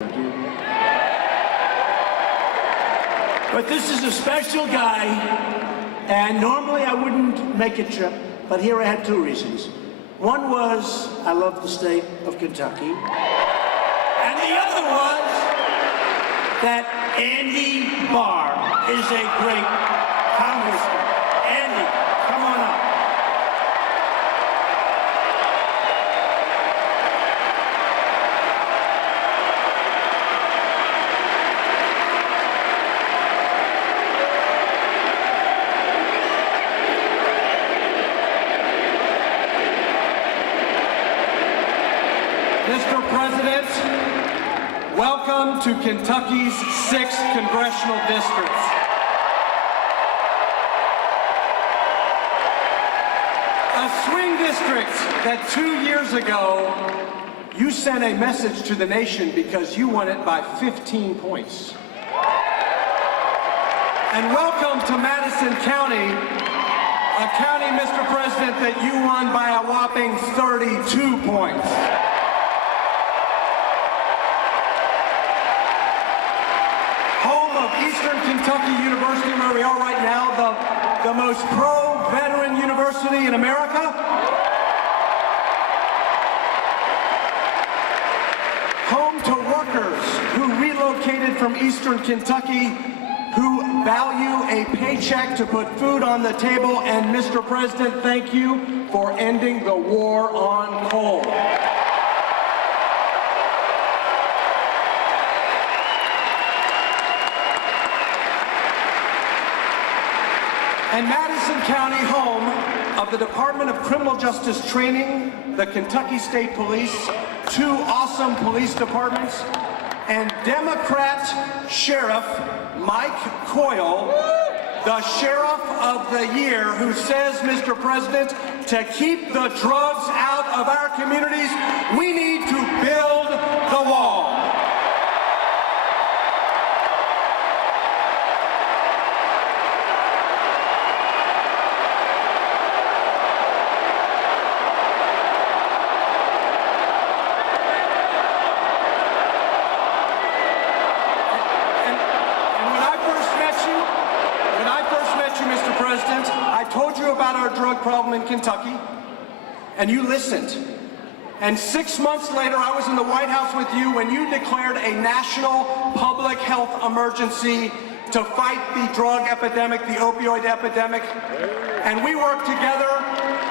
But this is a special guy, and normally I wouldn't make a trip, but here I had two reasons. One was I love the state of Kentucky, and the other was that Andy Barr is a great congressman. Andy, come on up. Mr. President, welcome to Kentucky's 6th congressional district. A swing district that 2 years ago, you sent a message to the nation because you won it by 15 points. And welcome to Madison County, a county, Mr. President, that you won by a whopping 32 points. Eastern Kentucky University, where we are right now, the most pro-veteran university in America. Home to workers who relocated from Eastern Kentucky, who value a paycheck to put food on the table. And Mr. President, thank you for ending the war on coal. And Madison County, home of the Department of Criminal Justice Training, the Kentucky State Police, 2 awesome police departments, and Democrat Sheriff Mike Coyle, the Sheriff of the Year, who says, Mr. President, to keep the drugs out of our communities, we need to build the wall. I told you about our drug problem in Kentucky, and you listened. And 6 months later, I was in the White House with you when you declared a national public health emergency to fight the drug epidemic, the opioid epidemic. And we worked together,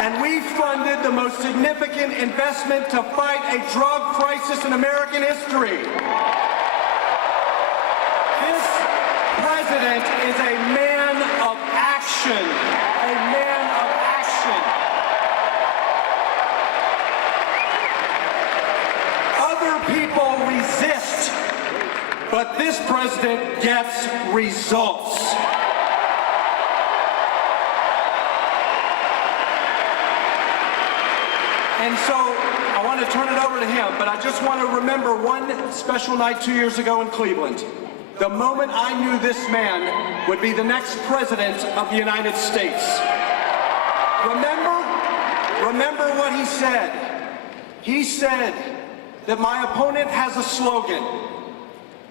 and we funded the most significant investment to fight a drug crisis in American history. This president is a man of action, a man of action. Other people resist, but this president gets results. And so I want to turn it over to him, but I just want to remember one special night 2 years ago in Cleveland. The moment I knew this man would be the next president of the United States. Remember what he said. He said that my opponent has a slogan,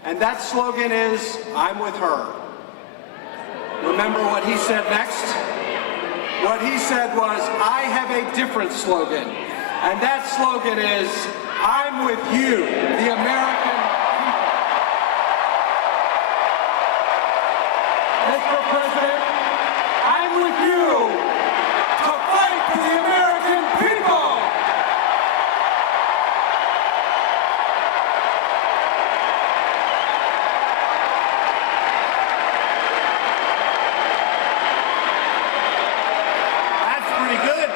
and that slogan is, I'm with her. Remember what he said next? What he said was, I have a different slogan, and that slogan is, I'm with you, the American people. Mr. President, I'm with you to fight for the American people. That's pretty good.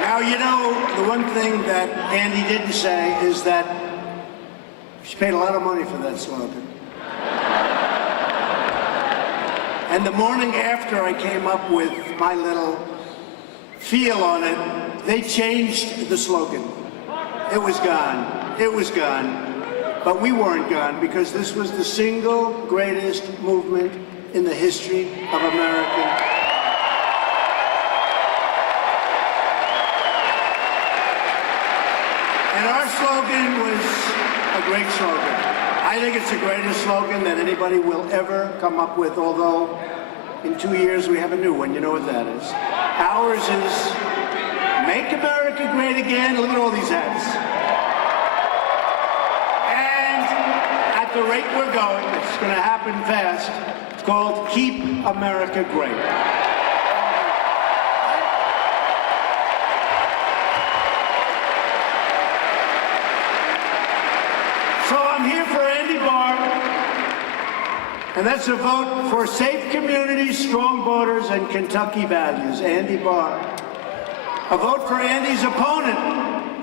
Now, you know, the one thing that Andy didn't say is that she paid a lot of money for that slogan. And the morning after I came up with my little feel on it, they changed the slogan. It was gone. It was gone. But we weren't gone, because this was the single greatest movement in the history of American. And our slogan was a great slogan. I think it's the greatest slogan that anybody will ever come up with, although in 2 years we have a new one. You know what that is. Ours is Make America Great Again. Look at all these hats. And at the rate we're going, it's going to happen fast. It's called Keep America Great. So I'm here for Andy Barr, and that's a vote for safe communities, strong borders, and Kentucky values. Andy Barr. A vote for Andy's opponent.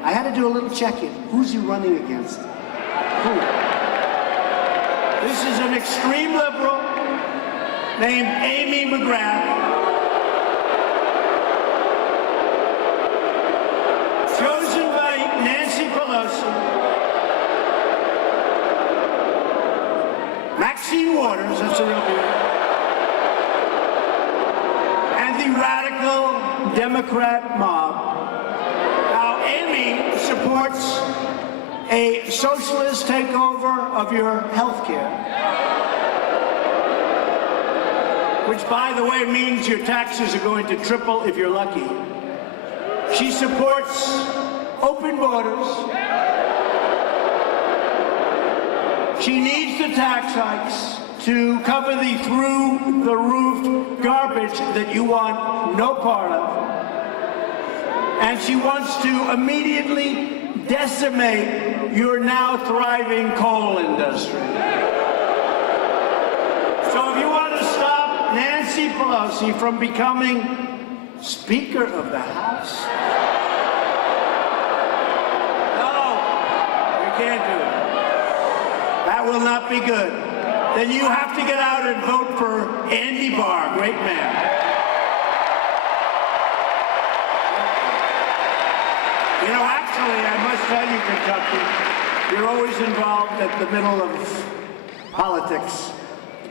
I had to do a little check-in. Who's he running against? Who? This is an extreme liberal named Amy McGrath. Chosen by Nancy Pelosi. Maxine Waters, that's a real beauty. And the radical Democrat mob. Now, Amy supports a socialist takeover of your health care, which, by the way, means your taxes are going to triple if you're lucky. She supports open borders. She needs the tax hikes to cover the through-the-roof garbage that you want no part of. And she wants to immediately decimate your now thriving coal industry. So if you want to stop Nancy Pelosi from becoming Speaker of the House, no, you can't do it. That will not be good. Then you have to get out and vote for Andy Barr, great man. You know, actually, I must tell you, Kentucky, you're always involved at the middle of politics.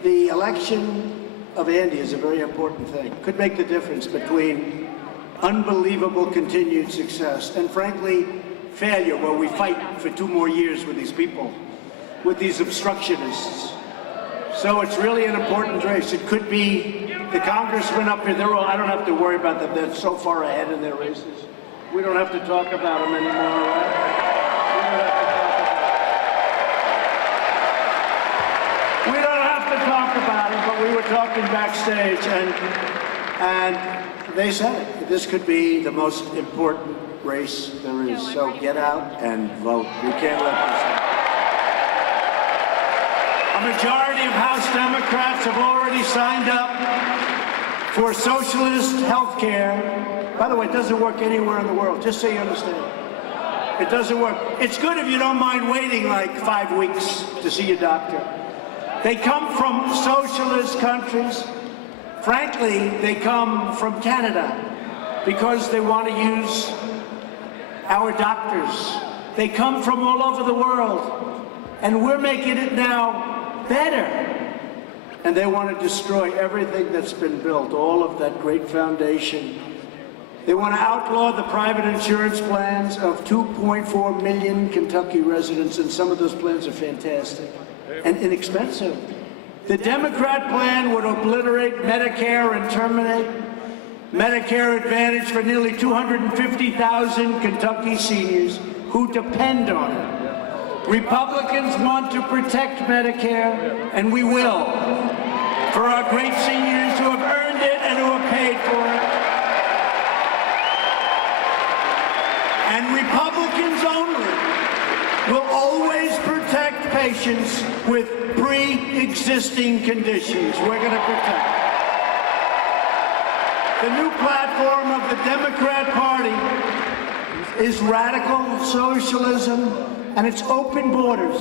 The election of Andy is a very important thing. Could make the difference between unbelievable continued success and, frankly, failure, where we fight for 2 more years with these people, with these obstructionists. So it's really an important race. It could be the congressmen up here. They're all, I don't have to worry about them. They're so far ahead in their races. We don't have to talk about them anymore, right? We don't have to talk about them, but we were talking backstage, and they said it. This could be the most important race there is. So get out and vote. We can't let this happen. A majority of House Democrats have already signed up for socialist health care. By the way, it doesn't work anywhere in the world, just so you understand. It doesn't work. It's good if you don't mind waiting like 5 weeks to see your doctor. They come from socialist countries. Frankly, they come from Canada because they want to use our doctors. They come from all over the world, and we're making it now better. And they want to destroy everything that's been built, all of that great foundation. They want to outlaw the private insurance plans of 2.4 million Kentucky residents, and some of those plans are fantastic and inexpensive. The Democrat plan would obliterate Medicare and terminate Medicare Advantage for nearly 250,000 Kentucky seniors who depend on it. Republicans want to protect Medicare, and we will, for our great seniors who have earned it and who have paid for it. And Republicans only will always protect patients with pre-existing conditions. We're going to protect. The new platform of the Democrat Party is radical socialism, and it's open borders.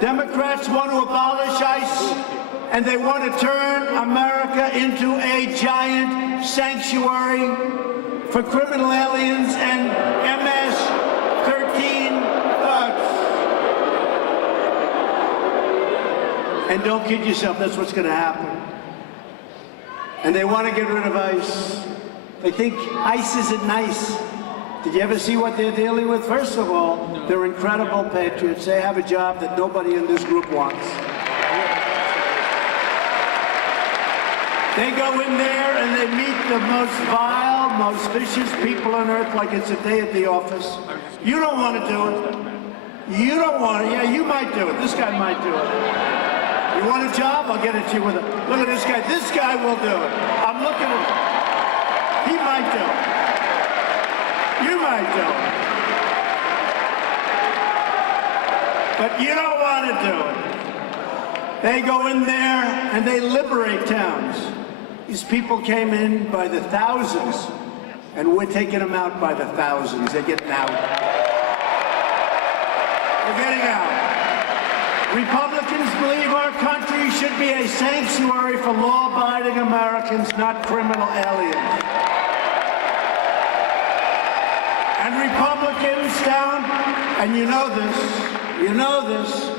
Democrats want to abolish ICE, and they want to turn America into a giant sanctuary for criminal aliens and MS-13 thugs. And don't kid yourself, that's what's going to happen. And they want to get rid of ICE. They think ICE isn't nice. Did you ever see what they're dealing with? First of all, they're incredible patriots. They have a job that nobody in this group wants. They go in there and they meet the most vile, most vicious people on earth like it's a day at the office. You don't want to do it. You don't want it. Yeah, you might do it. This guy might do it. You want a job? I'll get it to you with a... Look at this guy. This guy will do it. I'm looking at him. He might do it. You might do it. But you don't want to do it. They go in there and they liberate towns. These people came in by the thousands, and we're taking them out by the thousands. They're getting out. They're getting out. Republicans believe our country should be a sanctuary for law-abiding Americans, not criminal aliens. And Republicans down, and you know this,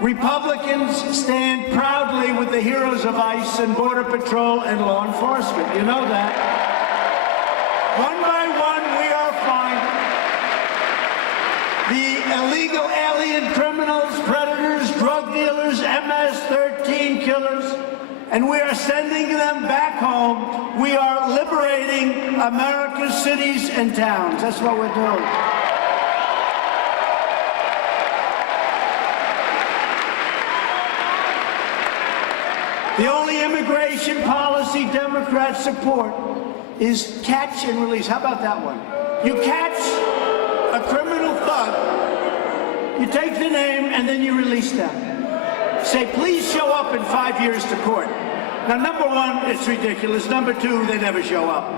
Republicans stand proudly with the heroes of ICE and Border Patrol and law enforcement. You know that. One by one, we are fighting the illegal alien criminals, predators, drug dealers, MS-13 killers, and we are sending them back home. We are liberating America's cities and towns. That's what we're doing. The only immigration policy Democrats support is catch and release. How about that one? You catch a criminal thug, you take the name, and then you release them. Say, please show up in 5 years to court. Now, number one, it's ridiculous. Number two, they never show up.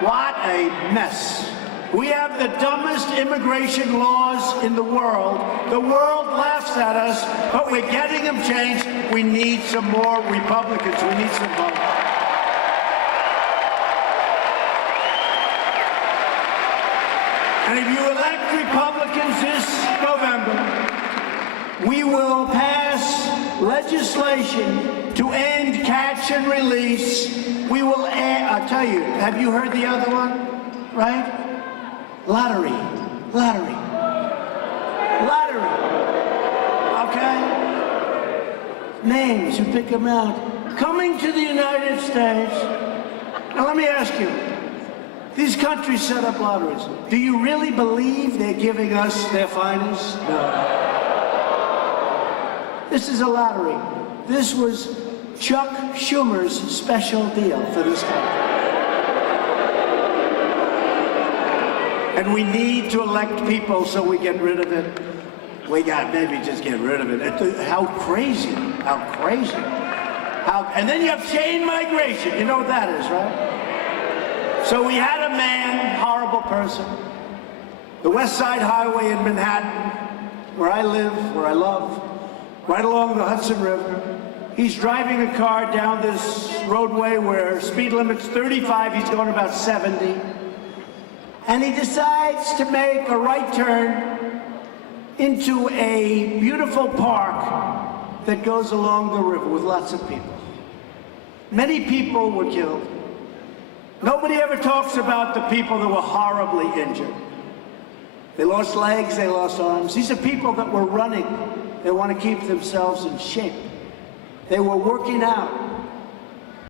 What a mess. We have the dumbest immigration laws in the world. The world laughs at us, but we're getting them changed. We need some more Republicans. We need some votes. And if you elect Republicans this November, we will pass legislation to end catch and release. We will add, I'll tell you, have you heard the other one? Right? Lottery. Okay? Names, you pick them out. Coming to the United States. Now let me ask you, these countries set up lotteries. Do you really believe they're giving us their finest? No. This is a lottery. This was Chuck Schumer's special deal for this country. And we need to elect people so we get rid of it. We got maybe just get rid of it. How crazy, and then you have chain migration. You know what that is, right? So we had a man, horrible person, the West Side Highway in Manhattan, where I live, where I love, right along the Hudson River. He's driving a car down this roadway where speed limit's 35, he's going about 70. And he decides to make a right turn into a beautiful park that goes along the river with lots of people. Many people were killed. Nobody ever talks about the people that were horribly injured. They lost legs, they lost arms. These are people that were running. They want to keep themselves in shape. They were working out.